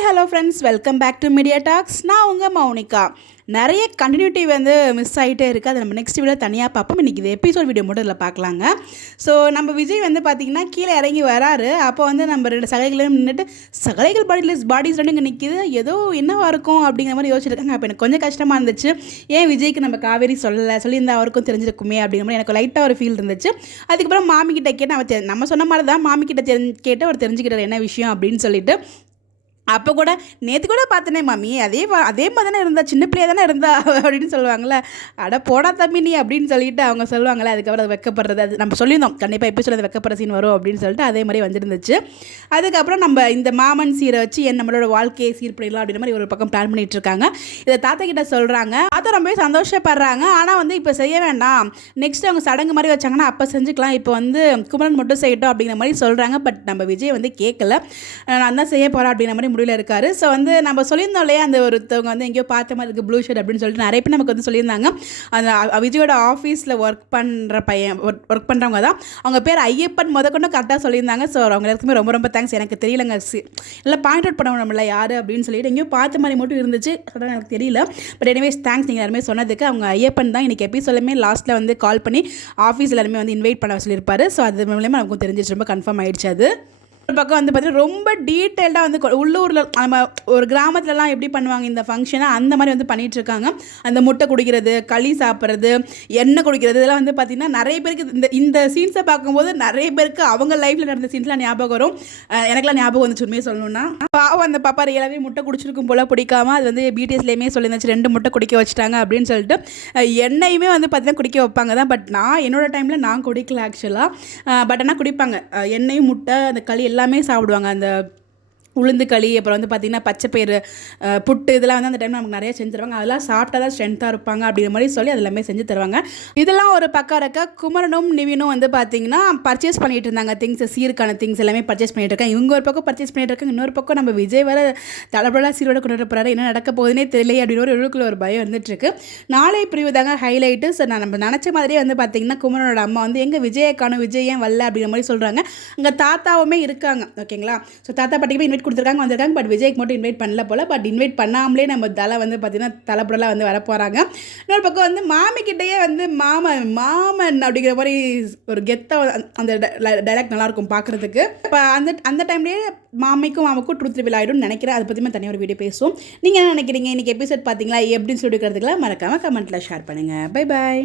Hi hello friends, welcome back to media talks. நான் உங்கள் மௌனிகா. நிறைய கண்டினியூட்டி மிஸ் ஆகிட்டே இருக்குது. அதை நம்ம நெக்ஸ்ட் வீடியோ தனியாக பார்ப்போம். இன்றைக்கி இது எபிசோட் வீடியோ மட்டும் இதில் பார்க்கலாங்க. ஸோ நம்ம விஜய் பார்த்திங்கன்னா கீழே இறங்கி வராரு. அப்போ நம்ம ரெண்டு சகலைகளையும் நின்றுட்டு சகலைகள் பாடிஸ் ரெண்டு இங்கே நிற்கிது, ஏதோ என்னவாக இருக்கும் அப்படிங்கிற மாதிரி யோசிச்சிருக்காங்க. அப்போ எனக்கு கொஞ்சம் கஷ்டமாக இருந்துச்சு. ஏன் விஜய்க்கு நம்ம காவேரி சொல்லியிருந்தா அவருக்கும் தெரிஞ்சிருக்குமே அப்படிங்கிற மாதிரி எனக்கு லைட்டாக ஒரு ஃபீல் இருந்துச்சு. அதுக்கப்புறம் மாமிக்கிட்ட கேட்டு நம்ம சொன்ன மாதிரி தான் மாமிக்கிட்ட கேட்டு அவர் தெரிஞ்சுக்கிட்டார் என்ன விஷயம் அப்படின்னு சொல்லிட்டு. அப்போ கூட நேற்று கூட பார்த்தனே மாமி அதே மாதிரி தானே இருந்தா, சின்ன பிள்ளையாக தானே இருந்தா அப்படின்னு சொல்லுவாங்கள்ல. அட போடா தம்பி நீ அப்படின்னு சொல்லிட்டு அவங்க சொல்லுவாங்களே. அதுக்கப்புறம் அது வெக்கப்படுறது, அது நம்ம சொல்லியிருந்தோம் கண்டிப்பாக எப்போ சொல்ல வெக்கப்படுற சீன் வரும் அப்படின்னு சொல்லிட்டு அதே மாதிரி வந்துருந்துச்சு. அதுக்கப்புறம் நம்ம இந்த மாமன் சீரை வச்சு நம்மளோட வாழ்க்கையை சீர்படிக்கலாம் அப்படின்ற மாதிரி ஒரு பக்கம் பிளான் பண்ணிட்டு இருக்காங்க. இதை தாத்தா கிட்ட சொல்கிறாங்க. தாத்தா ரொம்பவே சந்தோஷப்படுறாங்க. ஆனால் இப்போ செய்ய வேண்டாம், நெக்ஸ்ட் அவங்க சடங்கு மாதிரி வச்சாங்கன்னா அப்போ செஞ்சுக்கலாம், இப்போ குமரன் மட்டும் செய்யட்டும் அப்படிங்கிற மாதிரி சொல்கிறாங்க. பட் நம்ம விஜய் கேட்கல, நான் தான் செய்ய போகிறேன் அப்படிங்கிற மாதிரி முடிவில் இருக்காரு. ஸோ நம்ம சொல்லியிருந்தோம் இல்லையா, அந்த ஒருத்தவங்க எங்கேயோ பார்த்த மாதிரி இருக்குது ப்ளூ ஷர்ட் அப்படின்னு சொல்லிட்டு நிறைய பேர் நமக்கு சொல்லியிருந்தாங்க. அந்த விஜயோட ஆஃபீஸில் ஒர்க் பண்ணுறவங்க தான். அவங்க பேர் ஐயப்பன் முதற்கொண்டு கரெக்டாக சொல்லியிருந்தாங்க. ஸோ அவங்க எல்லாருக்குமே ரொம்ப ரொம்ப தேங்க்ஸ். எனக்கு தெரியலங்க, எல்லாம் பாயிண்ட் அவுட் பண்ண முடியல யார் அப்படின்னு சொல்லிட்டு எங்கேயோ பார்த்த மாதிரி மட்டும் இருந்துச்சு, எனக்கு தெரியல. பட் எனிவேஸ் தேங்க்ஸ் நீங்கள் எல்லாருமே சொன்னதுக்கு. அவங்க ஐயப்பன் தான் இன்றைக்கி எபிசோடுமே லாஸ்ட்டில் கால் பண்ணி ஆஃபீஸ் எல்லாருமே இன்வைட் பண்ண சொல்லியிருப்பாரு. ஸோ அது மூலமாக நமக்கு தெரிஞ்சிச்சு, ரொம்ப கன்ஃபார்ம் ஆகிடுச்சு. அது ஒரு பக்கம் பார்த்தீங்கன்னா ரொம்ப டீட்டெயில்டாக உள்ளூரில் நம்ம ஒரு கிராமத்துலலாம் எப்படி பண்ணுவாங்க இந்த ஃபங்க்ஷனை, அந்த மாதிரி பண்ணிகிட்ருக்காங்க. அந்த முட்டை குடிக்கிறது, களி சாப்பிட்றது, எண்ணெய் குடிக்கிறது, இதெல்லாம் பார்த்திங்கன்னா நிறைய பேருக்கு இந்த சீன்ஸை பார்க்கும்போது நிறைய பேருக்கு அவங்க லைஃப்பில் நடந்த சீன்ஸ்லாம் ஞாபகம் வரும். எனக்குலாம் ஞாபகம் வந்துச்சு உண்மையை சொல்லணும்னா. பாவம் அந்த பாப்பா ரியலாகவே முட்டை குடிச்சிருக்கும் போல் பிடிக்காம அது பிடிஎஸ்லேயுமே சொல்லியிருந்துச்சு 2 முட்டை குடிக்க வச்சுட்டாங்க அப்படின்னு சொல்லிட்டு. எண்ணெயுமே பார்த்தீங்கன்னா குடிக்க வைப்பாங்க தான். பட் நான் என்னோடய டைமில் நான் குடிக்கல ஆக்சுவலாக. பட் ஆனால் குடிப்பாங்க, எண்ணெயும் முட்டை அந்த களி எல்லாமே சாப்பிடுவாங்க. அந்த உளுந்து களி, அப்புறம் பார்த்திங்கன்னா பச்சைப்பயிறு புட்டு, இதெல்லாம் அந்த டைமில் நமக்கு நிறைய செஞ்சு தருவாங்க. அதெல்லாம் சாப்பிட்டா தான் ஸ்ட்ரென்த்தாக இருப்பாங்க அப்படிங்கிற மாதிரி சொல்லி அதெல்லாமே செஞ்சு தருவாங்க. இதெல்லாம் ஒரு பக்கம் இருக்க. குமரனும் நிவினும் பார்த்திங்கன்னா பர்ச்சேஸ் பண்ணிகிட்டு இருந்தாங்க திங்ஸ், சீருக்கான திங்ஸ் எல்லாமே பர்ச்சேஸ் பண்ணிகிட்டு இருக்காங்க. இவங்க ஒரு பக்கம் பர்ச்சேஸ் பண்ணிகிட்டு இருக்காங்க. இன்னொரு பக்கம் நம்ம விஜய் வர தளபடா சீரோட கொண்டு போகிறாரு, என்ன நடக்க போகுதுன்னே தெரியல அப்படின்னு ஒரு ஒரு பயம் வந்துட்டுருக்கு. நாளை பிரிவு தாங்க ஹைலைட்டு. ஸோ நம்ம நினச்ச மாதிரியே பார்த்திங்கன்னா குமரனோட அம்மா எங்கள் விஜயை காணும், விஜய் ஏன் வரல அப்படிங்கிற மாதிரி சொல்கிறாங்க. அங்கே தாத்தாவுமே இருக்காங்க, ஓகேங்களா. ஸோ தாத்தா பாட்டிக்கு இன்வைட் கொடுத்துருக்காங்க, வந்திருக்காங்க. பட் விஜய்க்கு மட்டும் இன்வைட் பண்ணல போல். பட் இன்வைட் பண்ணாமலே நம்ம தலை பார்த்திங்கன்னா தலைப்படலாம் வர போகிறாங்க. இன்னொரு பக்கம் மாமிக்கிட்டேயே மாமன் அப்படிங்கிற மாதிரி ஒரு கெத்தாக அந்த டைலாக் நல்லாயிருக்கும் பார்க்குறதுக்கு. இப்போ அந்த டைம்லேயே மாமிக்கும் ட்ரூத் ரிவீல் ஆகிடும்னு நினைக்கிறேன். அதை பற்றியுமே தனியாக ஒரு வீடியோ பேசுவோம். நீங்கள் என்ன நினைக்கிறீங்க? இன்றைக்கி எபிசோட் பார்த்தீங்களா எப்படின்னு சொல்லிக்கிறதுக்குலாம் மறக்காமல் கமெண்ட்டில் ஷேர் பண்ணுங்கள். Bye bye.